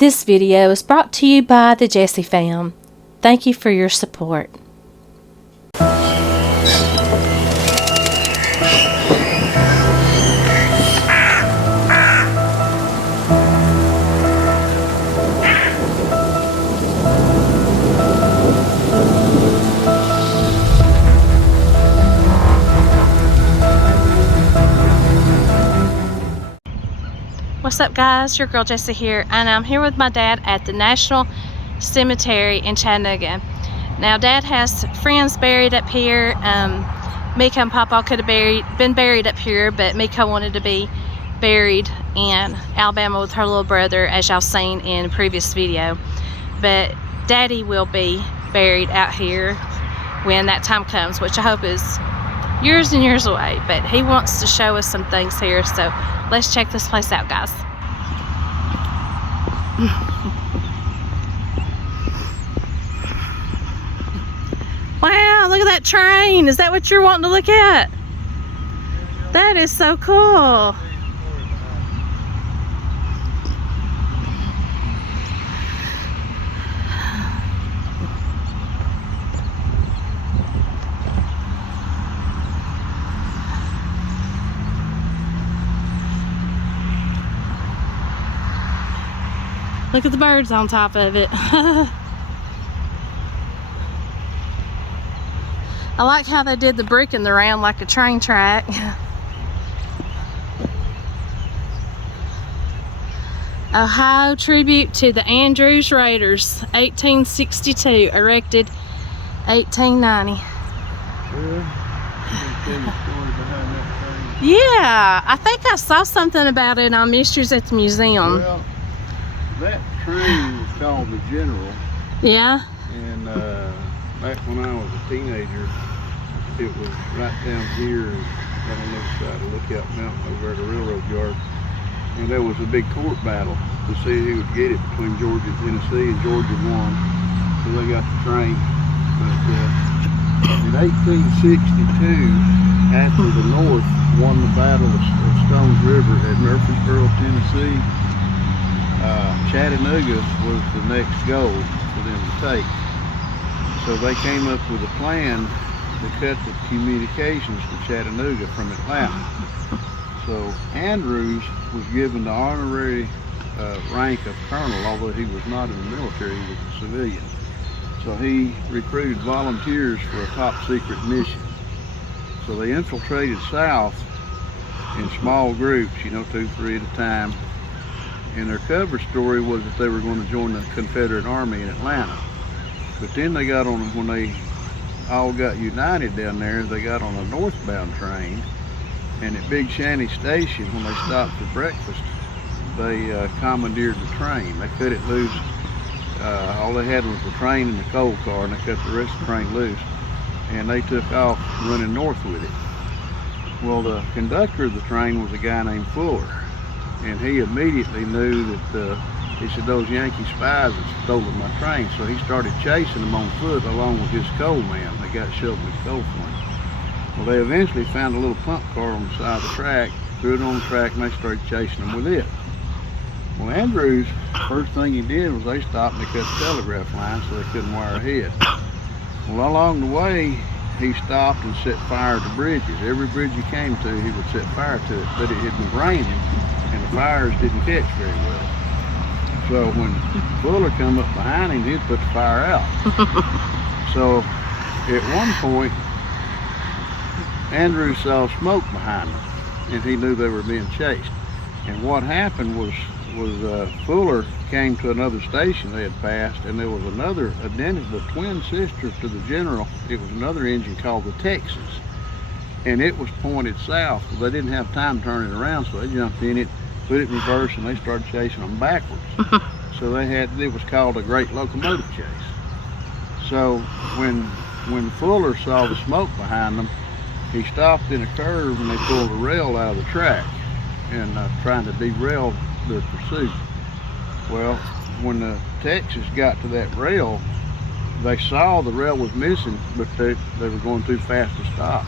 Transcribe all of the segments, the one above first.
This video is brought to you by the Jessie Fam. Thank you for your support. What's up, guys? Your girl Jessie here, and I'm here with my dad at the National Cemetery in Chattanooga. Now, Dad has friends buried up here. Miko and Papa could have been buried up here, but Miko wanted to be buried in Alabama with her little brother, as y'all seen in a previous video. But Daddy will be buried out here when that time comes, which I hope is years and years away. But he wants to show us some things here, so let's check this place out, guys. Wow, look at that train. Is that what you're wanting to look at? That is so cool. Look at the birds on top of it. I like how they did the brick in the round like a train track. Ohio tribute to the Andrews Raiders, 1862, erected 1890. Yeah, I think I saw something about it on Mysteries at the Museum. Well, that train was called the General. Yeah. And back when I was a teenager, it was right down here, right on the other side of Lookout Mountain over at the railroad yard. And there was a big court battle to see who would get it between Georgia and Tennessee, and Georgia won. So they got the train. But in 1862, after the North won the Battle of Stones River at Murfreesboro, Tennessee, Chattanooga was the next goal for them to take. So they came up with a plan to cut the communications to Chattanooga from Atlanta. So Andrews was given the honorary rank of colonel, although he was not in the military, he was a civilian. So he recruited volunteers for a top secret mission. So they infiltrated south in small groups, 2, 3 at a time. And their cover story was that they were going to join the Confederate Army in Atlanta. But then they got on, when they all got united down there, they got on a northbound train. And at Big Shanty Station, when they stopped for breakfast, they commandeered the train. They cut it loose. All they had was the train and the coal car, and they cut the rest of the train loose. And they took off running north with it. Well, the conductor of the train was a guy named Fuller. And he immediately knew that, he said, those Yankee spies had stolen my train. So he started chasing them on foot along with his coal man. They got shoveling coal for him. Well, they eventually found a little pump car on the side of the track, threw it on the track, and they started chasing them with it. Well, Andrews, first thing he did was they stopped and they cut the telegraph line so they couldn't wire ahead. Well, along the way, he stopped and set fire to bridges. Every bridge he came to, he would set fire to it, but it had been raining, and the fires didn't catch very well. So when Fuller come up behind him, he'd put the fire out. So at one point, Andrew saw smoke behind them, and he knew they were being chased. And what happened was Fuller came to another station they had passed, and there was another identical twin sister to the General. It was another engine called the Texas, and it was pointed south. They didn't have time to turn it around, so they jumped in it, put it in reverse, and they started chasing them backwards. So it was called a Great Locomotive Chase. So when Fuller saw the smoke behind them, he stopped in a curve and they pulled the rail out of the track and trying to derail the pursuit. Well, when the Texas got to that rail, they saw the rail was missing, but they were going too fast to stop.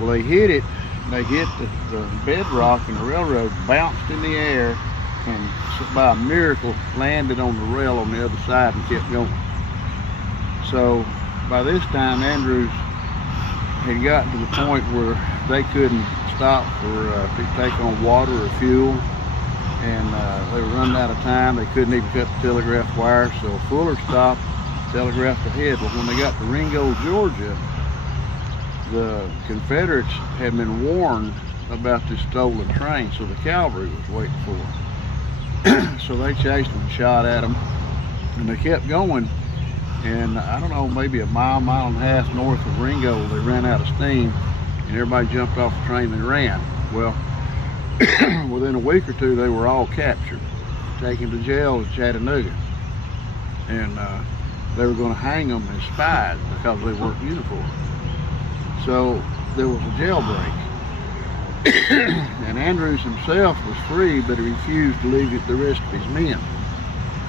Well, they hit it, they hit the bedrock, and the railroad bounced in the air and by a miracle landed on the rail on the other side and kept going. So by this time, Andrews had gotten to the point where they couldn't stop to take on water or fuel, and they were running out of time. They couldn't even cut the telegraph wire, so Fuller stopped, telegraphed ahead. But when they got to Ringo, Georgia, the Confederates had been warned about this stolen train, so the cavalry was waiting for them. So they chased them and shot at them, and they kept going. And I don't know, maybe a mile and a half north of Ringo, they ran out of steam, and everybody jumped off the train and ran. Well, within a week or two, they were all captured, taken to jail in Chattanooga, and they were going to hang them as spies because they weren't uniformed. So there was a jailbreak, and Andrews himself was free, but he refused to leave the rest of his men,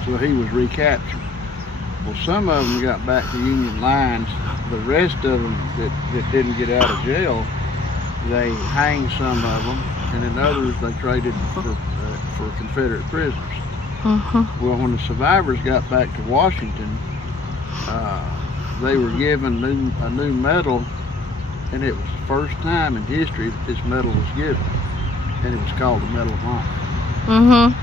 so he was recaptured. Well, some of them got back to Union lines. The rest of them that didn't get out of jail, they hanged some of them, and in others they traded for Confederate prisoners. Well, when the survivors got back to Washington, they were given a new medal, and it was the first time in history that this medal was given, and it was called the Medal of Honor.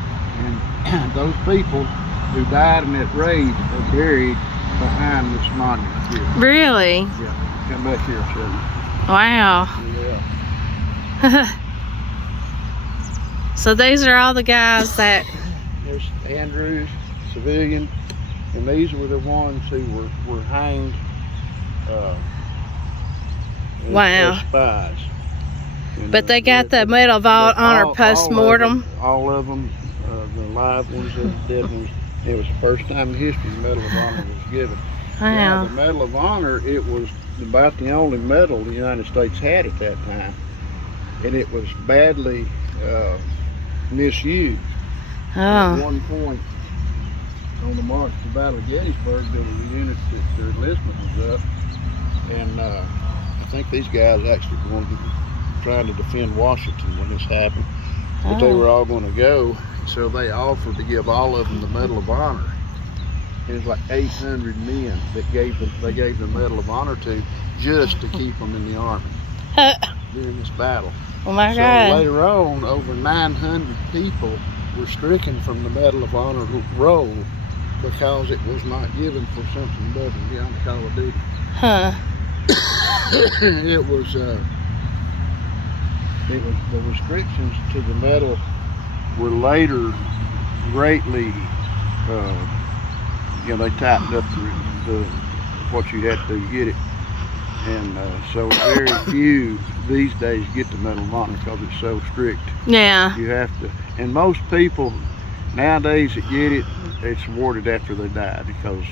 And those people who died in that raid are buried behind this monument here. Really? Yeah. Come back here and show you. Wow. Yeah. So these are all the guys that... There's Andrews, civilian, and these were the ones who were hanged as spies. And, but they got the Medal of Honor post-mortem? All of them, the live ones and the dead ones. It was the first time in history the Medal of Honor was given. Wow. Now, the Medal of Honor, it was about the only medal the United States had at that time, and it was badly misused. At one point on the march to the Battle of Gettysburg, there was a unit that their enlistment was up, and I think these guys actually were trying to defend Washington when this happened, but they were all going to go. So they offered to give all of them the Medal of Honor. And it was like 800 men that they gave the Medal of Honor to, just to keep them in the Army during this battle. Oh my God. So later on, over 900 people were stricken from the Medal of Honor roll because it was not given for something above and beyond the call of duty. It was the restrictions to the medal were later greatly, they tightened up what you had to get it, and so very few these days get the Medal of Honor because it's so strict. Yeah. You have to, and most people nowadays that get it, it's awarded after they die because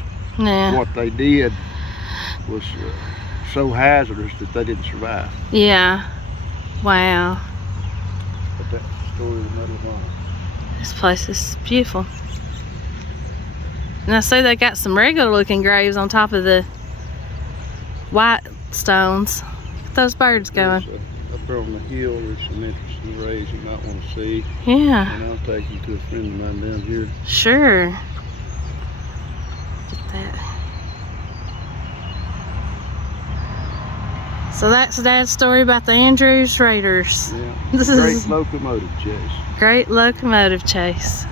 what they did was so hazardous that they didn't survive. Yeah. Wow. But that's the story of the Medal of Honor. This place is beautiful. And I see they got some regular looking graves on top of the white stones. Look at those birds going. Up there on the hill, there's some interesting graves you might want to see. Yeah. And I'll take you to a friend of mine down here. Sure. Look at that. So that's Dad's story about the Andrews Raiders. Yeah. This Great is locomotive chase. Great locomotive chase.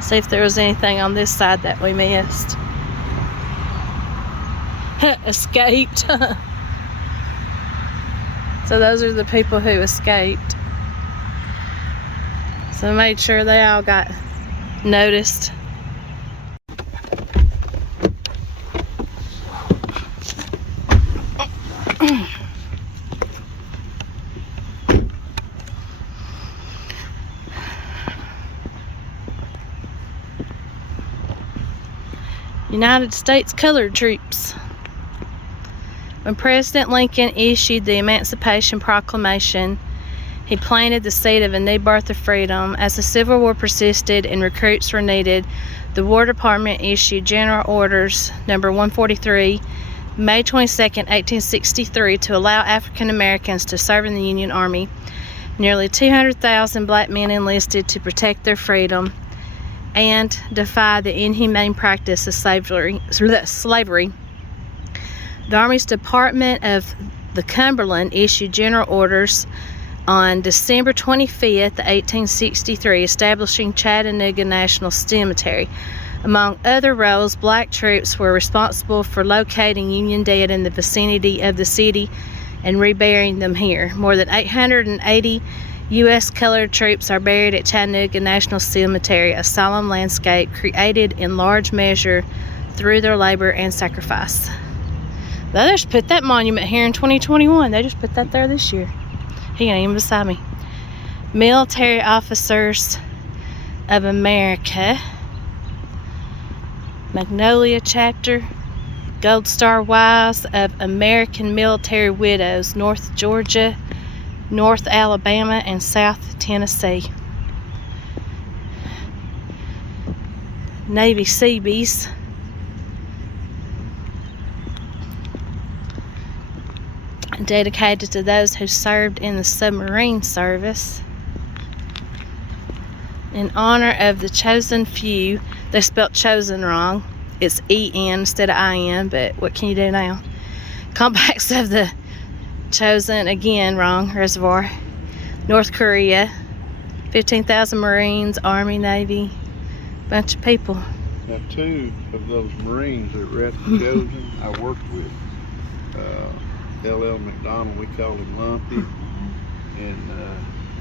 See if there was anything on this side that we missed. Escaped. So those are the people who escaped. So made sure they all got noticed. United States colored troops. When President Lincoln issued the Emancipation Proclamation, he planted the seed of a new birth of freedom. As the Civil War persisted and recruits were needed, the War Department issued General Orders number 143 May 22nd, 1863, to allow African Americans to serve in the Union Army. Nearly 200,000 black men enlisted to protect their freedom and defy the inhumane practice of slavery. The Army's Department of the Cumberland issued general orders on December 25th, 1863, establishing Chattanooga National Cemetery. Among other roles, black troops were responsible for locating Union dead in the vicinity of the city and reburying them here. More than 880 U.S. colored troops are buried at Chattanooga National Cemetery, a solemn landscape created in large measure through their labor and sacrifice. The others put that monument here in 2021. They just put that there this year. He ain't even beside me. Military Officers of America, Magnolia Chapter, Gold Star Wives of American Military Widows, North Georgia, North Alabama, and South Tennessee. Navy Seabees. Dedicated to those who served in the submarine service. In honor of the chosen few. They spelled chosen wrong. It's E-N instead of I-N, but what can you do now? Compacts of the chosen, again wrong, reservoir. North Korea. 15,000 Marines, Army, Navy. Bunch of people. Now, two of those Marines that were at the chosen, I worked with. L.L. McDonald, we called him Lumpy, and I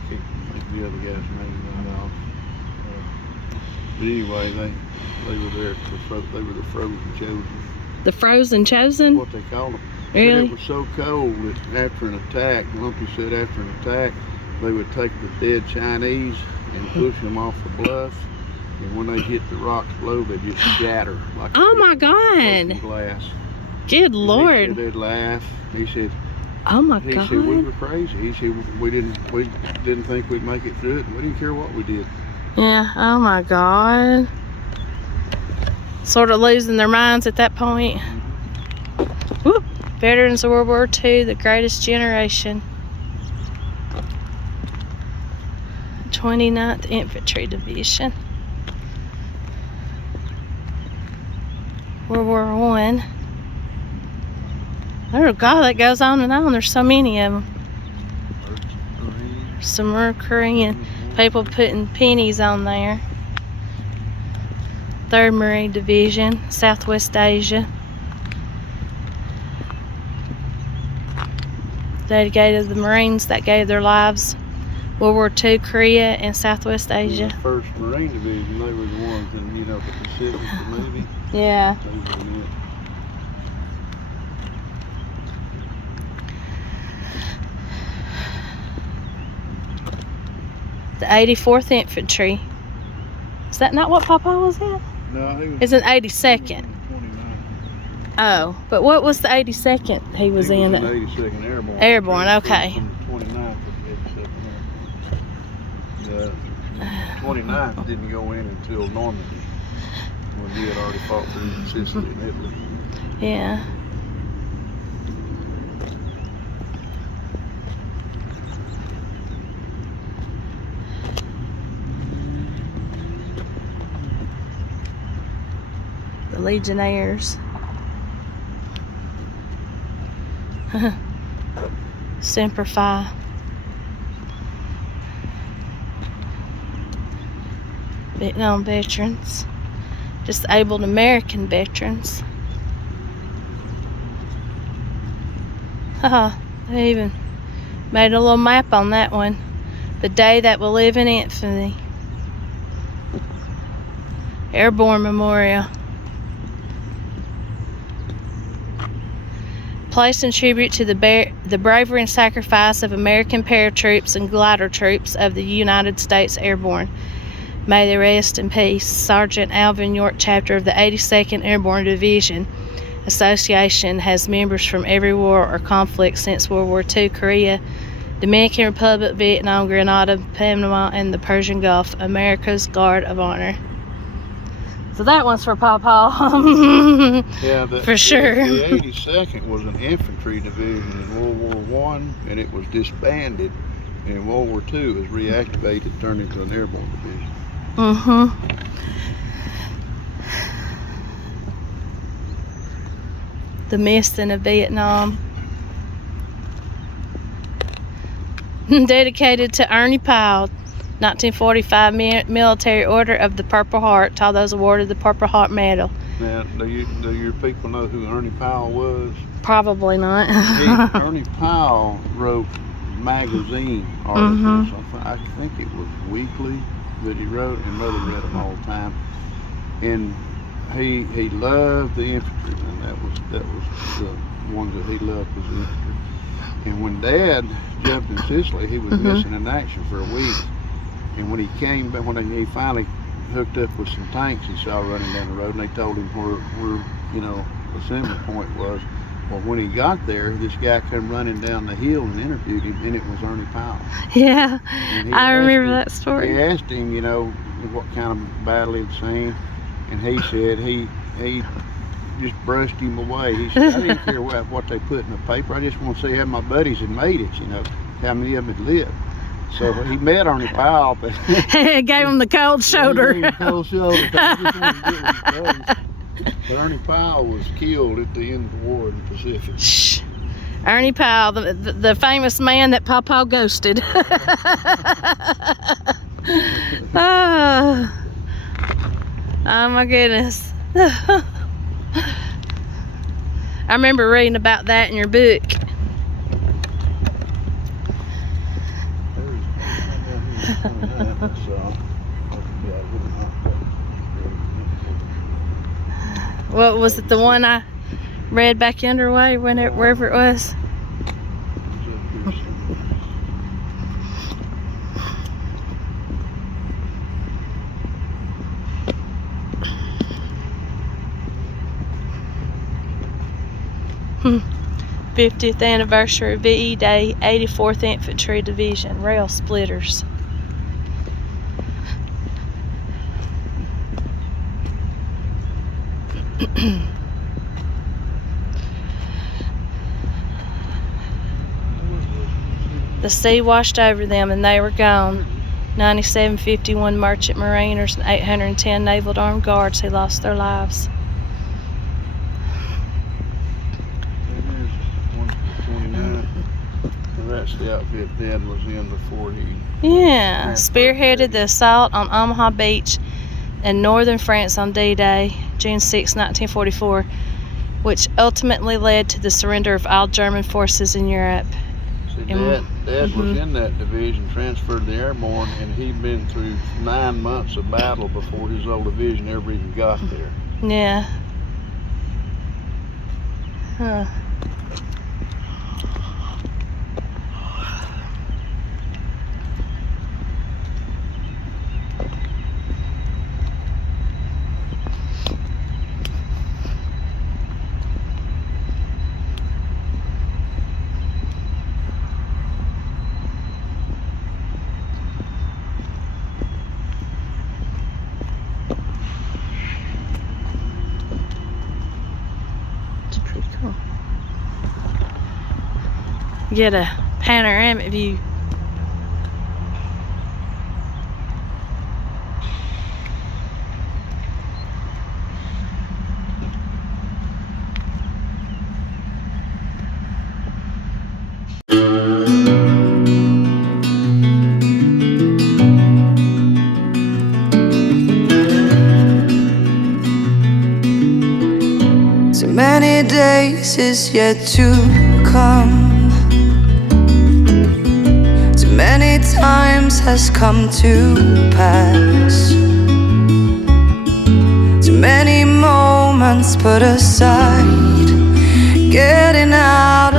can't think the other guy's name right off. But anyway, they were there. They were the frozen chosen. The frozen chosen? What they called them. Really? And it was so cold that after an attack, Lumpy said after an attack, they would take the dead Chinese and push them off the bluff. And when they hit the rocks below, they'd just shatter like oh my God! Glass. Good Lord! He said they'd laugh. He said, "Oh my God!" God! He said we were crazy. He said we didn't think we'd make it through it. We didn't care what we did. Yeah. Oh my God! Sort of losing their minds at that point. Mm-hmm. Whoop! Veterans of World War II, the greatest generation. 29th Infantry Division. World War I. Oh God, that goes on and on. There's so many of them. Some Mercury and people putting pennies on there. 3rd Marine Division, Southwest Asia. Dedicated to the Marines that gave their lives. World War II, Korea, and Southwest Asia. The 1st Marine Division, they were the ones in, the Pacific, the Navy. Yeah. They were it. The 84th Infantry. Is that not what Papa was in? No, he was. It's an 82nd. 29. Oh, but what was the 82nd he was in? The 82nd Airborne. Airborne, okay. From the 29th to the 82nd. The 29th didn't go in until Normandy, when he had already fought through Sicily and Italy. Yeah. The Legionnaires. Semper Fi. Vietnam veterans. Disabled American veterans. They even made a little map on that one. The day that will live in infamy. Airborne Memorial. Placed in tribute to the bravery and sacrifice of American paratroops and glider troops of the United States Airborne. May they rest in peace. Sergeant Alvin York, chapter of the 82nd Airborne Division Association, has members from every war or conflict since World War II, Korea, Dominican Republic, Vietnam, Grenada, Panama, and the Persian Gulf. America's Guard of Honor. So that one's for Pawpaw. Yeah, for sure. The 82nd was an infantry division in World War I, and it was disbanded. And in World War II, it was reactivated, turned into an airborne division. The Missing of Vietnam. Dedicated to Ernie Powell, 1945 Military Order of the Purple Heart. To all those awarded the Purple Heart Medal. Now, do your people know who Ernie Powell was? Probably not. Ernie Powell wrote magazine articles. I think it was weekly that he wrote, and Mother read them all the time. And he loved the infantry, and that was the ones that he loved was the infantry. And when Dad jumped in Sicily, he was missing in action for a week. And when he came back, when he finally hooked up with some tanks he saw running down the road, and they told him where the assembly point was. Well, when he got there, this guy came running down the hill and interviewed him, and it was Ernie Powell. Yeah, I remember that story. He asked him, what kind of battle he'd seen, and he said he just brushed him away. He said, I didn't care what they put in the paper. I just want to see how my buddies had made it, how many of them had lived. So he met Ernie Powell, but gave him the cold shoulder. He gave him the cold shoulder. He just wanted to get with his buddies. But Ernie Powell was killed at the end of the war in the Pacific. Shh. Ernie Powell, the famous man that Pawpaw ghosted. Oh my goodness. I remember reading about that in your book. What was it, the one I read back yonder way, wherever it was? Hmm. 50th anniversary of VE Day, 84th Infantry Division, rail splitters. The sea washed over them and they were gone. 9751 merchant mariners and 810 naval armed guards who lost their lives. That's the outfit Dad was in before he... Yeah, spearheaded the assault on Omaha Beach in northern France on D-Day, June 6, 1944, which ultimately led to the surrender of all German forces in Europe. See, Dad was in that division, transferred to the airborne, and he'd been through 9 months of battle before his old division ever even got there. Yeah. Huh. Get a panoramic view. So many days is yet to come. Many times has come to pass. Too many moments put aside, getting out